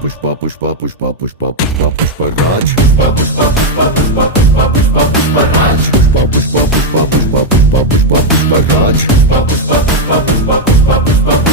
Pushpa Pushpa Pushpa Pushpa Pushpa Pushparaj Pushpa Pushpa Pushpa Pushpa Pushpa Pushpa Pushparaj Pushpa Pushpa Pushpa Pushpa Pushpa Pushpa Pushparaj Pushpa Pushpa Pushpa Pushpa Pushpa Pushpa